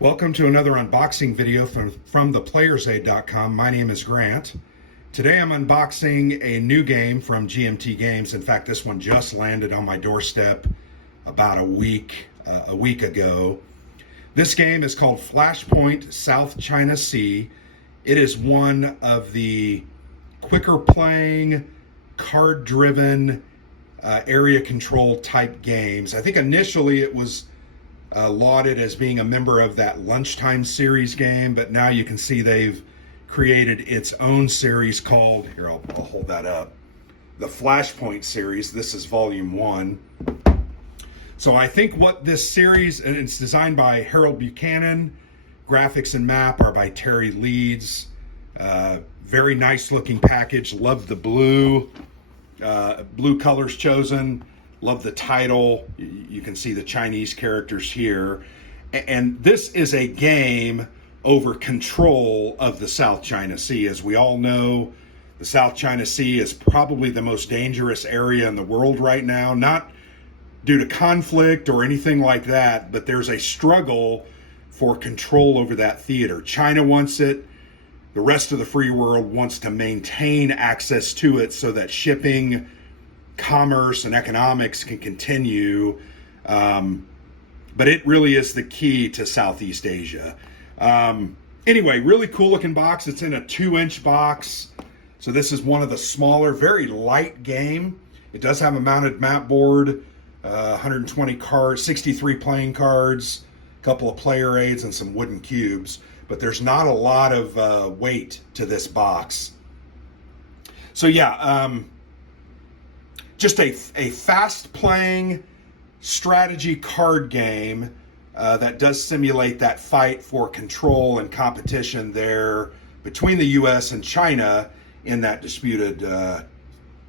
Welcome to another unboxing video from theplayersaid.com. My name is Grant. Today I'm unboxing a new game from GMT Games. In fact, this one just landed on my doorstep about a week ago. This game is called Flashpoint South China Sea. It is one of the quicker playing, card-driven, area control type games. I think initially it was lauded as being a member of that Lunchtime series game, but now you can see they've created its own series called, here I'll hold that up, the Flashpoint series. This is volume 1. So I think what this series, and it's designed by Harold Buchanan, graphics and map are by Terry Leeds. Very nice looking package. Love the blue colors chosen. Love the title. You can see the Chinese characters here. And this is a game over control of the South China Sea. As we all know, the South China Sea is probably the most dangerous area in the world right now, not due to conflict or anything like that, but there's a struggle for control over that theater. China wants it. The rest of the free world wants to maintain access to it so that shipping, commerce, and economics can continue, but it really is the key to Southeast Asia. Anyway, really cool looking box. It's in a 2-inch box, so this is one of the smaller, very light game. It does have a mounted map board, 120 cards, 63 playing cards, a couple of player aids, and some wooden cubes, but there's not a lot of weight to this box. So yeah, just a fast-playing strategy card game that does simulate that fight for control and competition there between the U.S. and China in that disputed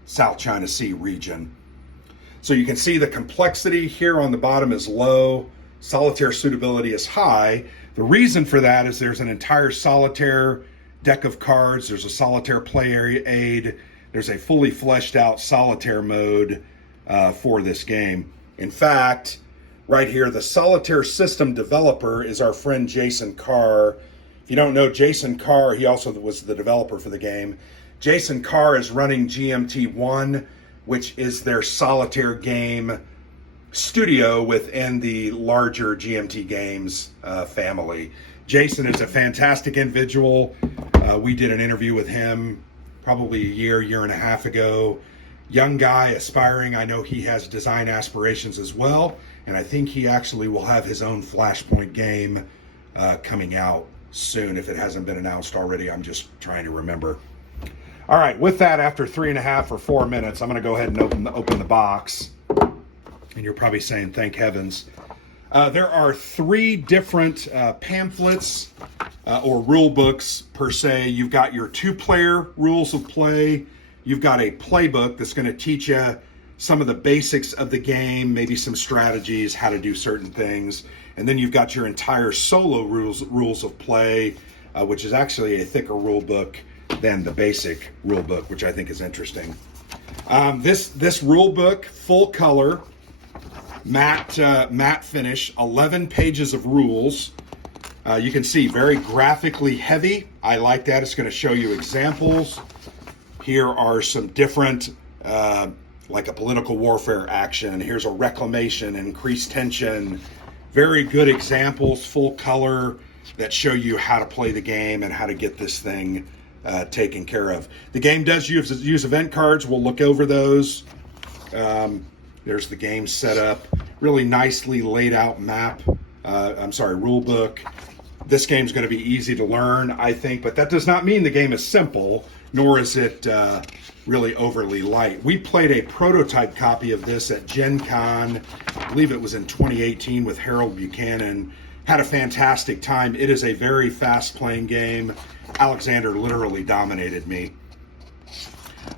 South China Sea region. So you can see the complexity here on the bottom is low, solitaire suitability is high. The reason for that is there's an entire solitaire deck of cards, there's a solitaire play aid, there's a fully fleshed out solitaire mode for this game. In fact, right here, the solitaire system developer is our friend Jason Carr. If you don't know Jason Carr, he also was the developer for the game. Jason Carr is running GMT 1, which is their solitaire game studio within the larger GMT Games family. Jason is a fantastic individual. We did an interview with him probably a year and a half ago. Young guy, aspiring. I know he has design aspirations as well, and I think he actually will have his own Flashpoint game coming out soon. If it hasn't been announced already, I'm just trying to remember. All right, with that, after 3.5 or 4 minutes, I'm going to go ahead and open the box. And you're probably saying, thank heavens. There are 3 different pamphlets or rule books per se. You've got your 2-player rules of play. You've got a playbook that's going to teach you some of the basics of the game, maybe some strategies, how to do certain things. And then you've got your entire solo rules of play, which is actually a thicker rule book than the basic rule book, which I think is interesting. This rule book, full color, matte finish, 11 pages of rules. You can see very graphically heavy. I like that. It's going to show you examples. Here are some different, like a political warfare action. Here's a reclamation, increased tension. Very good examples, full color, that show you how to play the game and how to get this thing taken care of. The game does use event cards. We'll look over those. There's the game setup. Really nicely laid out map. Rule book. This game's going to be easy to learn, I think, but that does not mean the game is simple, nor is it really overly light. We played a prototype copy of this at Gen Con. I believe it was in 2018 with Harold Buchanan. Had a fantastic time. It is a very fast-playing game. Alexander literally dominated me.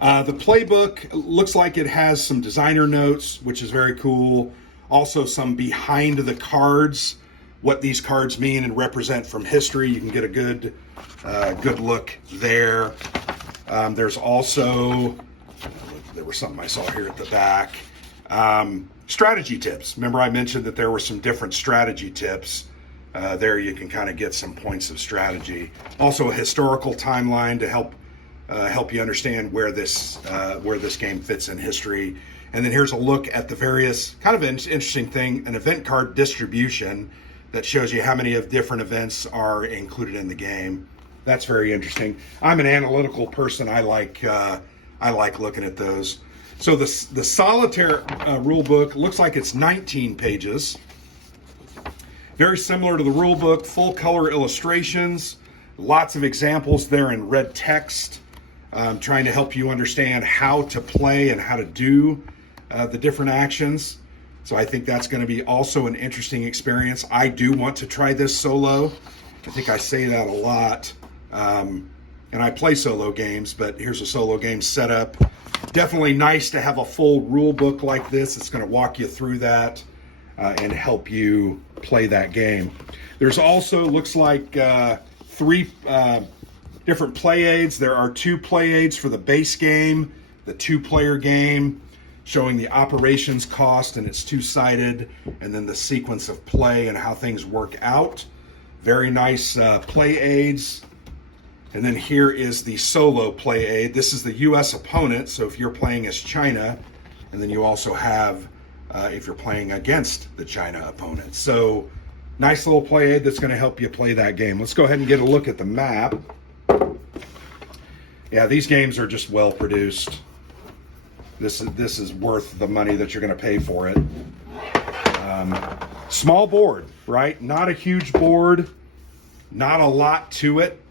The playbook looks like it has some designer notes, which is very cool. Also some behind the cards, what these cards mean and represent from history. You can get a good look there. There's also, there was something I saw here at the back. Strategy tips. Remember I mentioned that there were some different strategy tips there you can kind of get some points of strategy. Also a historical timeline to help you understand where this game fits in history. And then here's a look at the various, kind of an interesting thing, an event card distribution that shows you how many of different events are included in the game. That's very interesting. I'm an analytical person. I like looking at those. So the solitaire rule book looks like it's 19 pages. Very similar to the rule book, full color illustrations, lots of examples there in red text, trying to help you understand how to play and how to do the different actions. So I think that's going to be also an interesting experience. I do want to try this solo. I think I say that a lot. And I play solo games, but here's a solo game setup. Definitely nice to have a full rule book like this. It's going to walk you through that and help you play that game. There's also, looks like 3 different play aids. There are 2 play aids for the base game, the 2-player game, showing the operations cost, and it's 2-sided, and then the sequence of play and how things work out. Very nice play aids. And then here is the solo play aid. This is the U.S. opponent, so if you're playing as China, and then you also have if you're playing against the China opponent. So nice little play aid that's going to help you play that game. Let's go ahead and get a look at the map. Yeah, these games are just well produced. This is worth the money that you're going to pay for it. Small board, right? Not a huge board, not a lot to it.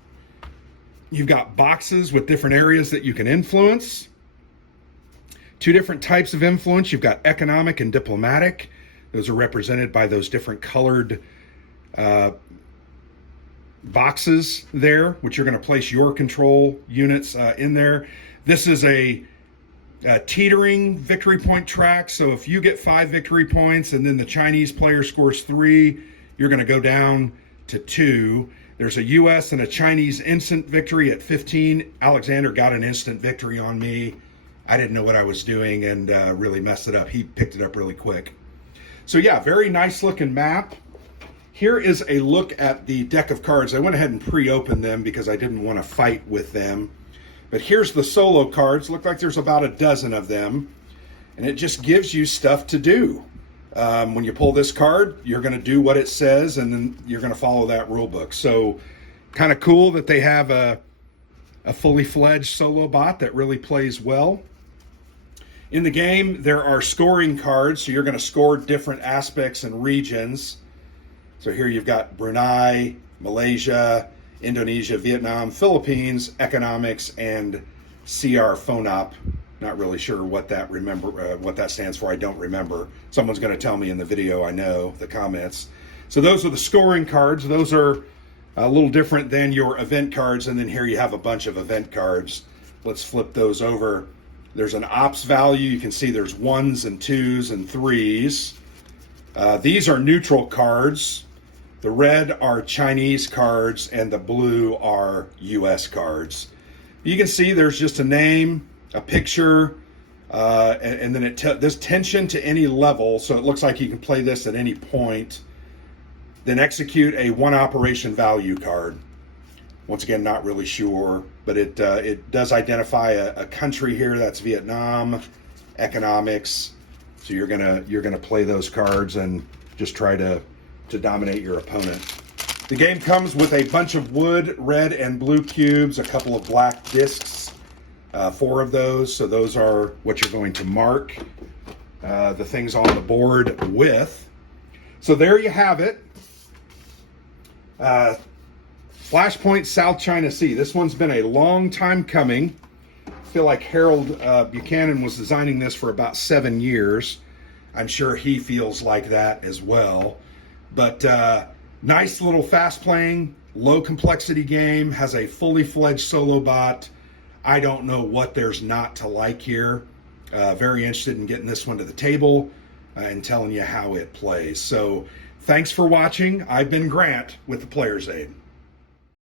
You've got boxes with different areas that you can influence. 2 different types of influence. You've got economic and diplomatic. Those are represented by those different colored boxes there, which you're going to place your control units in there. This is a teetering victory point track. So if you get 5 victory points and then the Chinese player scores 3, you're going to go down to 2. There's a U.S. and a Chinese instant victory at 15. Alexander got an instant victory on me. I didn't know what I was doing and really messed it up. He picked it up really quick. So yeah, very nice looking map. Here is a look at the deck of cards. I went ahead and pre-opened them because I didn't want to fight with them. But here's the solo cards. Look like there's about a dozen of them. And it just gives you stuff to do. When you pull this card, you're going to do what it says, and then you're going to follow that rule book. So kind of cool that they have a fully fledged solo bot that really plays well. In the game, there are scoring cards, so you're going to score different aspects and regions. So here you've got Brunei, Malaysia, Indonesia, Vietnam, Philippines, economics, and CR FONOP. Not really sure what that stands for. I don't remember. Someone's going to tell me in the video, I know, the comments. So those are the scoring cards. Those are a little different than your event cards. And then here you have a bunch of event cards. Let's flip those over. There's an ops value. You can see there's 1s and 2s and 3s. These are neutral cards. The red are Chinese cards and the blue are US cards. You can see there's just a name, a picture, and then there's tension to any level, so it looks like you can play this at any point. Then execute a 1 operation value card. Once again, not really sure, but it does identify a country here. That's Vietnam. Economics. So you're gonna play those cards and just try to dominate your opponent. The game comes with a bunch of wood, red and blue cubes, a couple of black discs. 4 of those, so those are what you're going to mark the things on the board with. So there you have it. Flashpoint South China Sea. This one's been a long time coming. I feel like Harold Buchanan was designing this for about 7 years. I'm sure he feels like that as well. But nice little fast playing, low complexity game, has a fully fledged solo bot. I don't know what there's not to like here. Very interested in getting this one to the table and telling you how it plays. So thanks for watching. I've been Grant with the Player's Aid.